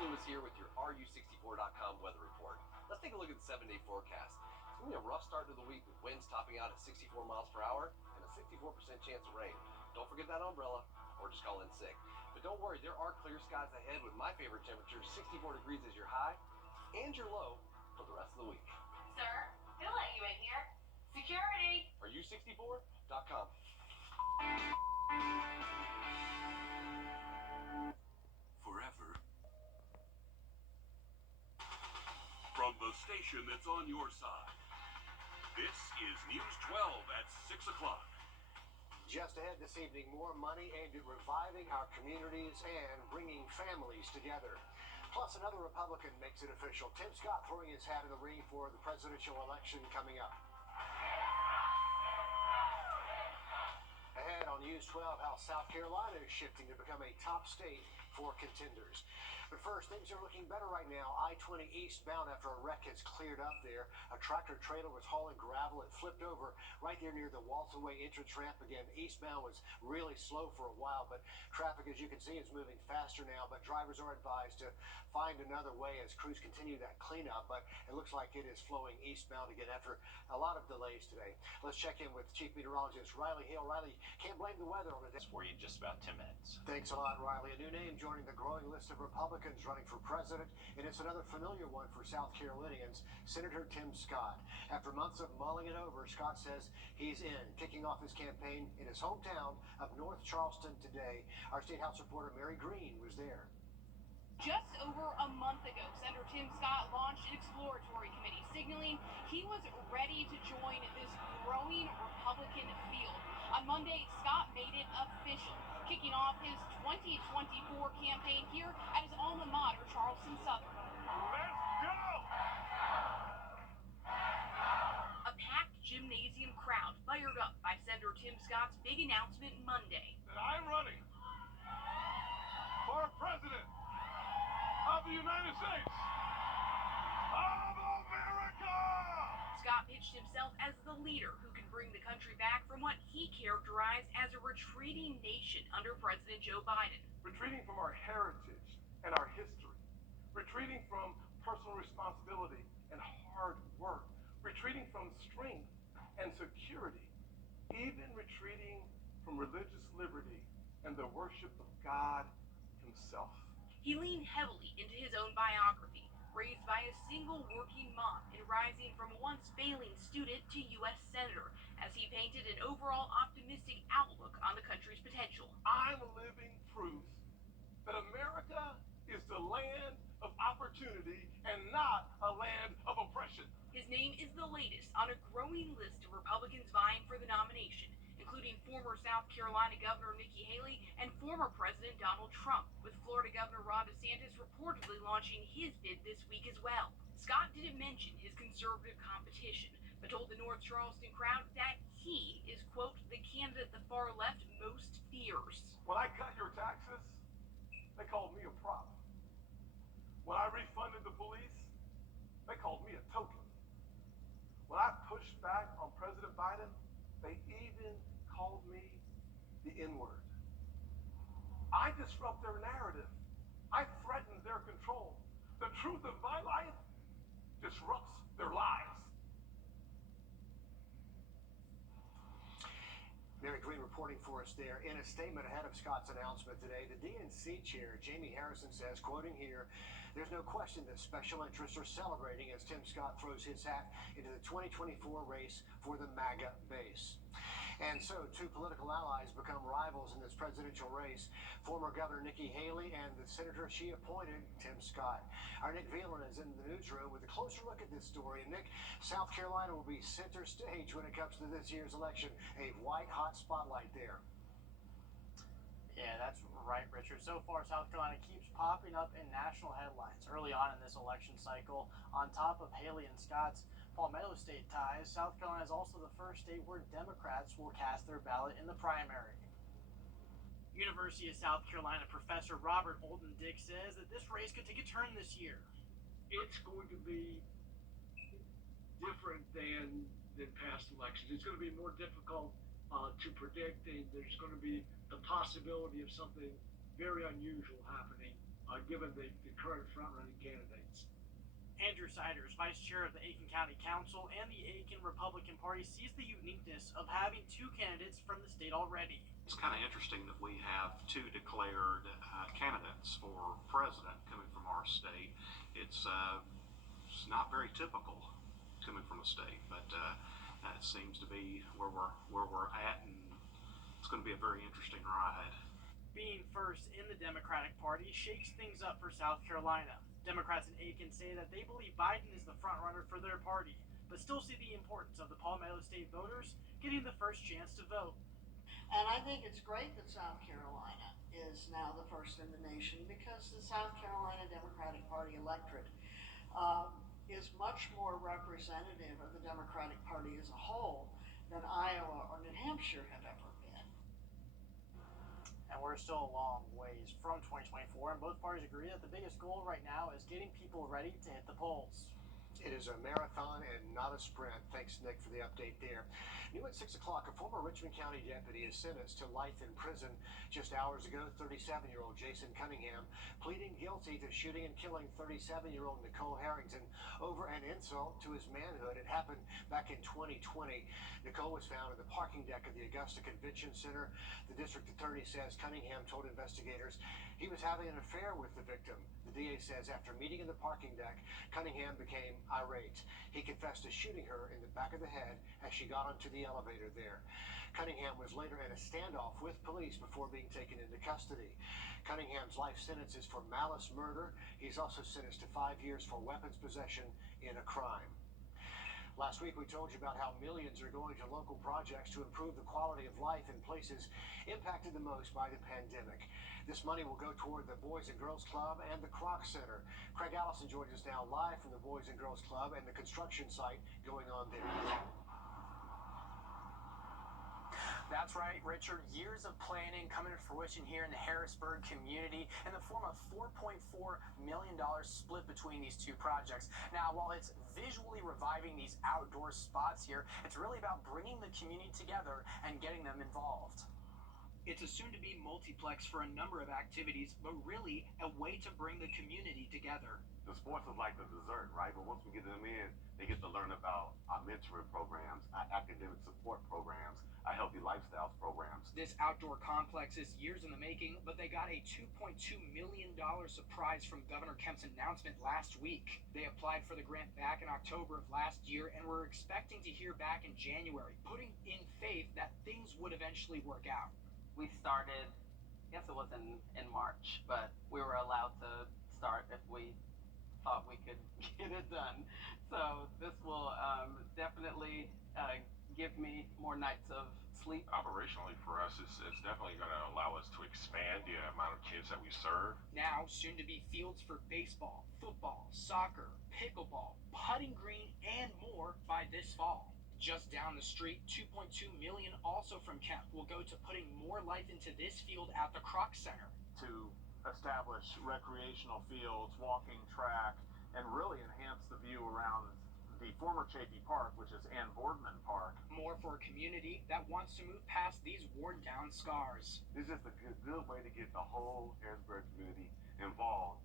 Lewis here with your RU64.com weather report. Let's take a look at the 7-day forecast. It's going to be a rough start to the week with winds topping out at 64 miles per hour and a 64% chance of rain. Don't forget that umbrella or just call in sick. But don't worry, there are clear skies ahead with my favorite temperature, 64 degrees as your high and your low for the rest of the week. Sir, who let you in here? Security! RU64.com. Forever. From the station that's on your side, this is News 12 at 6 o'clock. Just ahead this evening, more money aimed at reviving our communities and bringing families together. Plus, another Republican makes it official. Tim Scott throwing his hat in the ring for the presidential election coming up. Ahead on News 12, how South Carolina is shifting to become a top state for contenders. But first, things are looking better right now. I-20 eastbound after a wreck has cleared up there. A tractor trailer was hauling gravel. It flipped over right there near the Walton Way entrance ramp. Again, eastbound was really slow for a while, but traffic, as you can see, is moving faster now. But drivers are advised to find another way as crews continue that cleanup. But it looks like it is flowing eastbound again after a lot of delays today. Let's check in with Chief Meteorologist Riley Hill. Riley, can't blame the weather on the day. For you just about 10 minutes. Thanks a lot, Riley. A new name joining the growing list of Republicans running for president, and it's another familiar one for South Carolinians, Senator Tim Scott. After months of mulling it over, Scott says he's in, kicking off his campaign in his hometown of North Charleston today. Our State House reporter Mary Green was there. Just over a month ago, Senator Tim Scott launched an exploratory committee, signaling he was ready to join this growing Republican field. On Monday, Scott made it official, kicking off his 2024 campaign here at his alma mater, Charleston Southern. Let's go! A packed gymnasium crowd fired up by Senator Tim Scott's big announcement Monday. That I'm running for president of the United States of America! Scott pitched himself as the leader who can bring the country back from what he characterized as a retreating nation under President Joe Biden. Retreating from our heritage and our history, retreating from personal responsibility and hard work, retreating from strength and security, even retreating from religious liberty and the worship of God himself. He leaned heavily into his own biography, raised by a single working mom and rising from a once failing student to U.S. Senator, as he painted an overall optimistic outlook on the country's potential. I'm living proof that America is the land of opportunity and not a land of oppression. His name is the latest on a growing list of Republicans vying for the nomination, including former South Carolina Governor Nikki Haley and former President Donald Trump, with Florida Governor Ron DeSantis reportedly launching his bid this week as well. Scott didn't mention his conservative competition, but told the North Charleston crowd that he is, quote, the candidate the far left most fears. When I cut your taxes, they called me a prop. When I refunded the police, they called me a token. When I pushed back on President Biden, they even called me the N-word. I disrupt their narrative. I threaten their control. The truth of my life disrupts their lives. Mary Green reporting for us there. In a statement ahead of Scott's announcement today, the DNC chair, Jamie Harrison, says, quoting here, "There's no question that special interests are celebrating as Tim Scott throws his hat into the 2024 race for the MAGA base." And so, two political allies become rivals in this presidential race. Former Governor Nikki Haley and the senator she appointed, Tim Scott. Our Nick Velan is in the newsroom with a closer look at this story. And Nick, South Carolina will be center stage when it comes to this year's election. A white-hot spotlight there. Yeah, that's right, Richard. So far, South Carolina keeps popping up in national headlines early on in this election cycle. On top of Haley and Scott's Palmetto State ties, South Carolina is also the first state where Democrats will cast their ballot in the primary. University of South Carolina professor Robert Olden Dick says that this race could take a turn this year. It's going to be different than past elections. It's going to be more difficult to predict, and there's going to be the possibility of something very unusual happening given the current front-running candidates. Andrew Siders, Vice Chair of the Aiken County Council and the Aiken Republican Party, sees the uniqueness of having two candidates from the state already. It's kind of interesting that we have two declared candidates for president coming from our state. It's not very typical coming from a state, but it seems to be where we're at, and it's going to be a very interesting ride. Being first in the Democratic Party shakes things up for South Carolina. Democrats in Aiken say that they believe Biden is the frontrunner for their party, but still see the importance of the Palmetto State voters getting the first chance to vote. And I think it's great that South Carolina is now the first in the nation, because the South Carolina Democratic Party electorate is much more representative of the Democratic Party as a whole than Iowa or New Hampshire have ever been. And we're still a long ways from 2024, and both parties agree that the biggest goal right now is getting people ready to hit the polls. It is a marathon and not a sprint. Thanks, Nick, for the update there. New at 6 o'clock, a former Richmond County deputy is sentenced to life in prison. Just hours ago, 37-year-old Jason Cunningham pleading guilty to shooting and killing 37-year-old Nicole Harrington over an insult to his manhood. It happened back in 2020. Nicole was found in the parking deck of the Augusta Convention Center. The district attorney says Cunningham told investigators he was having an affair with the victim. The DA says after meeting in the parking deck, Cunningham became irate. He confessed to shooting her in the back of the head as she got onto the elevator there. Cunningham was later in a standoff with police before being taken into custody. Cunningham's life sentence is for malice murder. He's also sentenced to 5 years for weapons possession in a crime. Last week we told you about how millions are going to local projects to improve the quality of life in places impacted the most by the pandemic. This money will go toward the Boys and Girls Club and the Kroc Center. Craig Allison joins us now live from the Boys and Girls Club and the construction site going on there. That's right, Richard. Years of planning coming to fruition here in the Harrisburg community in the form of $4.4 million split between these two projects. Now, while it's visually reviving these outdoor spots here, it's really about bringing the community together and getting them involved. It's a soon-to-be multiplex for a number of activities, but really a way to bring the community together. The sports is like the dessert, right? But once we get them in, they get to learn about our mentoring programs, our academic support programs, our healthy lifestyles programs. This outdoor complex is years in the making, but they got a $2.2 million surprise from Governor Kemp's announcement last week. They applied for the grant back in October of last year and were expecting to hear back in January, putting in faith that things would eventually work out. We started, I guess it was in March, but we were allowed to start if we thought we could get it done. So this will definitely give me more nights of sleep. Operationally for us, it's definitely going to allow us to expand the amount of kids that we serve. Now, soon to be fields for baseball, football, soccer, pickleball, putting green, and more by this fall. Just down the street, $2.2 million also from Kemp will go to putting more life into this field at the Kroc Center. To establish recreational fields, walking track, and really enhance the view around the former Chafee Park, which is Ann Boardman Park. More for a community that wants to move past these worn-down scars. This is a good way to get the whole Harrisburg community involved.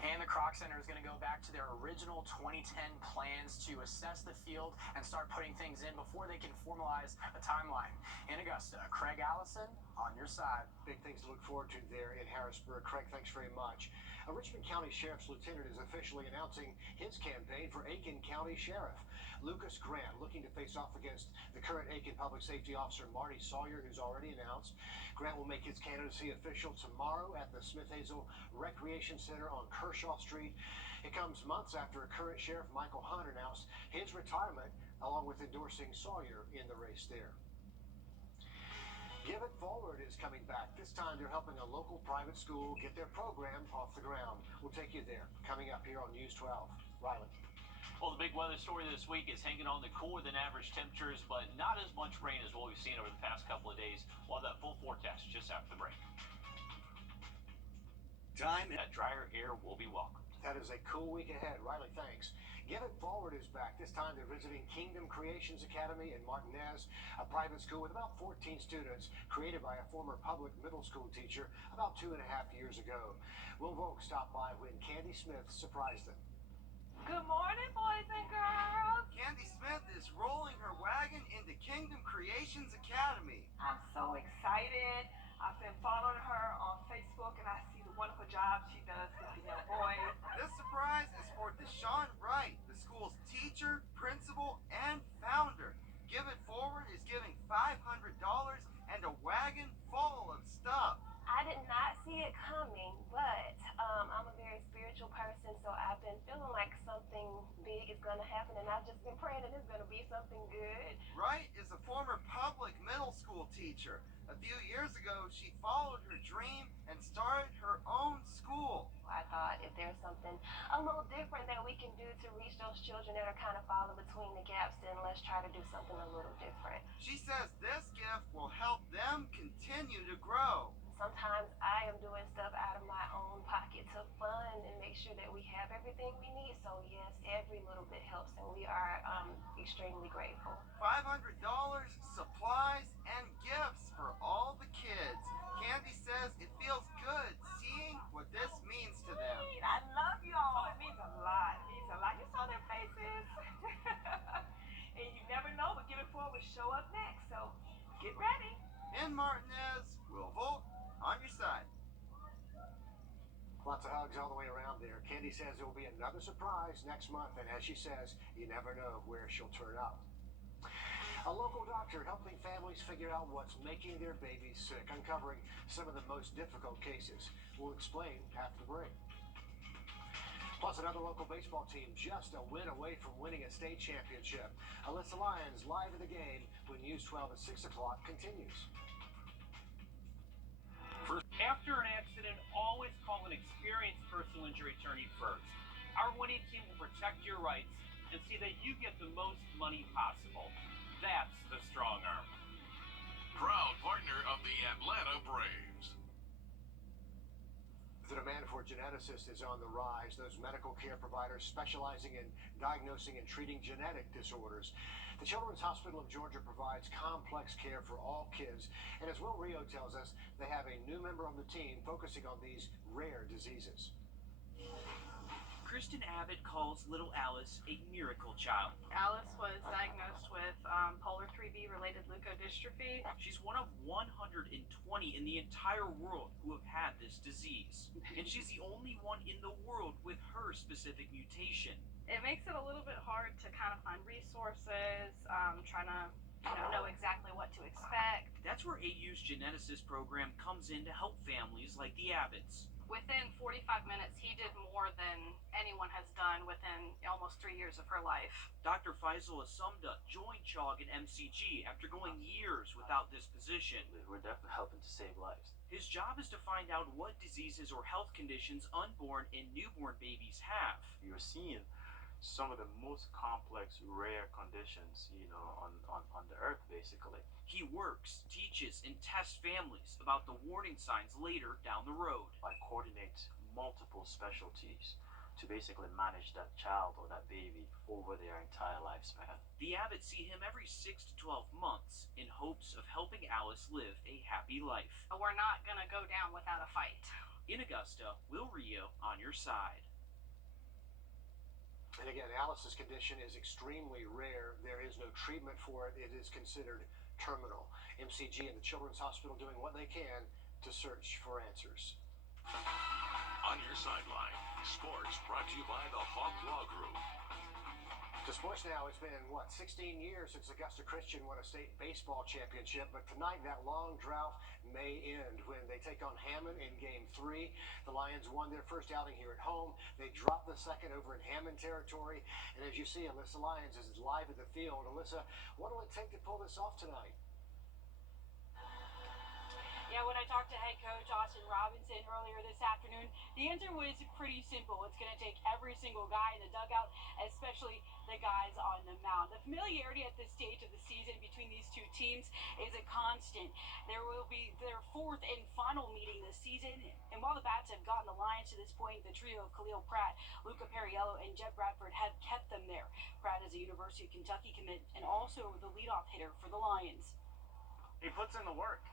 And the Kroc Center is going to go back to their original 2010 plans to assess the field and start putting things in before they can formalize a timeline. In Augusta, Craig Allison, on your side. Big things to look forward to there in Harrisburg. Craig, thanks very much. A Richmond County Sheriff's Lieutenant is officially announcing his campaign for Aiken County Sheriff. Lucas Grant looking to face off against the current Aiken Public Safety Officer Marty Sawyer, who's already announced. Grant will make his candidacy official tomorrow at the Smith Hazel Recreation Center on Kershaw Street. It comes months after current Sheriff Michael Hunt announced his retirement, along with endorsing Sawyer in the race there. Give It Forward is coming back. This time they're helping a local private school get their program off the ground. We'll take you there. Coming up here on News 12. Riley. Well, the big weather story this week is hanging on the cooler than average temperatures, but not as much rain as what we've seen over the past couple of days. We'll have that full forecast just after the break. Time that drier air will be welcomed. That is a cool week ahead. Riley, thanks. Give It Forward is back. This time they're visiting Kingdom Creations Academy in Martinez, a private school with about 14 students, created by a former public middle school teacher about 2.5 years ago. Will Volk stopped by when Candy Smith surprised them. Good morning, boys and girls. Candy Smith is rolling her wagon into Kingdom Creations Academy. I'm so excited. I've been following her on Facebook and I see the wonderful job she does with the young boys. This surprise is for Deshaun Wright, the school's teacher, principal, and founder. Give It Forward is giving $500 and a wagon full of stuff. I did not see it coming, but I'm a very spiritual person, so I've been feeling like something big is going to happen, and I've just been praying that it's going to be something good. Wright is a former public middle school teacher. A few years ago, she followed her dream and started her own school. I thought if there's something a little different that we can do to reach those children that are kind of falling between the gaps, then let's try to do something a little different. She says this gift will help them continue to grow. Sometimes I am doing stuff out of my own pocket to fund and make sure that we have everything we need. So yes, every little bit helps, and we are extremely grateful. $500, supplies, and gifts for all the kids. Candy says it feels good seeing what this means to them. I love y'all. It means a lot. It means a lot. You saw their faces. And you never know, but Give It Forward will show up next. So get ready. In Martinez, Will Volk on your side. Lots of hugs all the way around there. Candy says there will be another surprise next month, and as she says, you never know where she'll turn up. A local doctor helping families figure out what's making their babies sick, uncovering some of the most difficult cases. We'll explain after the break. Plus, another local baseball team just a win away from winning a state championship. Alyssa Lyons live in the game when News 12 at 6 o'clock continues. After an accident, always call an experienced personal injury attorney first. Our winning team will protect your rights and see that you get the most money possible. That's the strong arm. Proud partner of the Atlanta Braves. The demand for geneticists is on the rise. Those medical care providers specializing in diagnosing and treating genetic disorders. The Children's Hospital of Georgia provides complex care for all kids. And as Will Rio tells us, they have a new member on the team focusing on these rare diseases. Kristen Abbott calls little Alice a miracle child. Alice was diagnosed with polar 3B related leukodystrophy. She's one of 120 in the entire world who have had this disease. And she's the only one in the world with her specific mutation. It makes it a little bit hard to kind of find resources, trying to know exactly what to expect. That's where AU's geneticist program comes in to help families like the Abbotts. Within 45 minutes, he did more than anyone has done within almost 3 years of her life. Dr. Faisal Asumda joined CHOG and MCG after going years without this position. We're definitely helping to save lives. His job is to find out what diseases or health conditions unborn and newborn babies have. You're seeing some of the most complex, rare conditions, on the earth, basically. He works, teaches, and tests families about the warning signs later down the road. I coordinate multiple specialties to basically manage that child or that baby over their entire lifespan. The Abbotts see him every 6 to 12 months in hopes of helping Alice live a happy life. We're not going to go down without a fight. In Augusta, Will Rio on your side. And again, Alice's condition is extremely rare. There is no treatment for it. It is considered terminal. MCG and the Children's Hospital doing what they can to search for answers. On your sideline, sports brought to you by the Hawk Law Group. To sports now, it's been, 16 years since Augusta Christian won a state baseball championship, but tonight that long drought may end when they take on Hammond in Game 3. The Lions won their first outing here at home. They dropped the second over in Hammond territory, and as you see, Alyssa Lyons is live at the field. Alyssa, what will it take to pull this off tonight? Yeah, when I talked to head coach Austin Robinson earlier this afternoon, the answer was pretty simple. It's going to take every single guy in the dugout, especially the guys on the mound. The familiarity at this stage of the season between these two teams is a constant. There will be their fourth and final meeting this season, and while the bats have gotten the Lions to this point. The trio of Khalil Pratt, Luca Perriello, and Jeb Bradford have kept them there. Pratt is a University of Kentucky commit and also the leadoff hitter for the Lions. He puts in the work.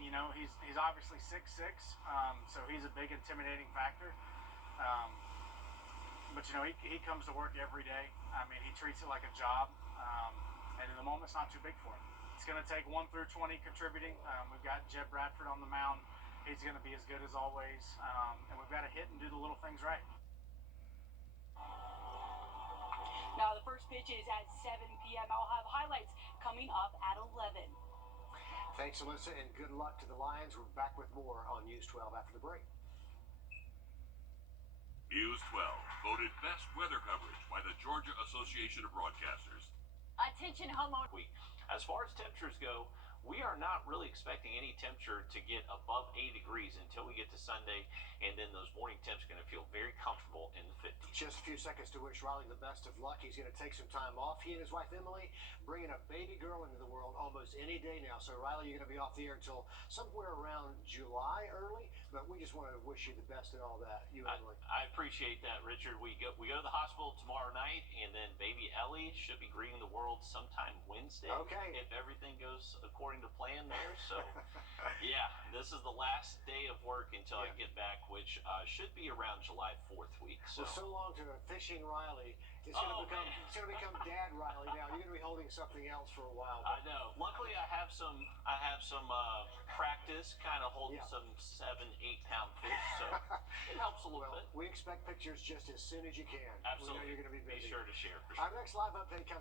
You know, he's obviously 6'6", so he's a big intimidating factor. But you know, he comes to work every day. I mean, he treats it like a job, and in the moment, it's not too big for him. It's going to take 1 through 20 contributing. We've got Jeb Bradford on the mound. He's going to be as good as always, and we've got to hit and do the little things right. Now the first pitch is at 7 p.m. I'll have highlights coming up at 11. Thanks, Alyssa, and good luck to the Lions. We're back with more on News 12 after the break. News 12, voted best weather coverage by the Georgia Association of Broadcasters. Attention homeowners. As far as temperatures go, we are not really expecting any temperature to get above 80 degrees until we get to Sunday, and then those morning temps are going to feel very comfortable in the 50s. Just a few seconds to wish Riley the best of luck. He's going to take some time off. He and his wife Emily bringing a baby girl into the world almost any day now. So Riley, you're going to be off the air until somewhere around July early, but we just want to wish you the best and all that. You and Emily. I appreciate that, Richard. We go to the hospital tomorrow night, and then baby Ellie should be greeting the world sometime Wednesday. Okay. If everything goes according to plan there. So, yeah, this is the last day of work until I get back, which should be around July 4th week. So, well, so long to fishing Riley. It's going to become Dad Riley now. You're going to be holding something else for a while. I know. Luckily, I have some practice, kind of holding some 7-8 pound fish, so it helps a little bit. We expect pictures just as soon as you can. Absolutely. We know you're going to be busy. Be sure to share. For sure. Our next live update comes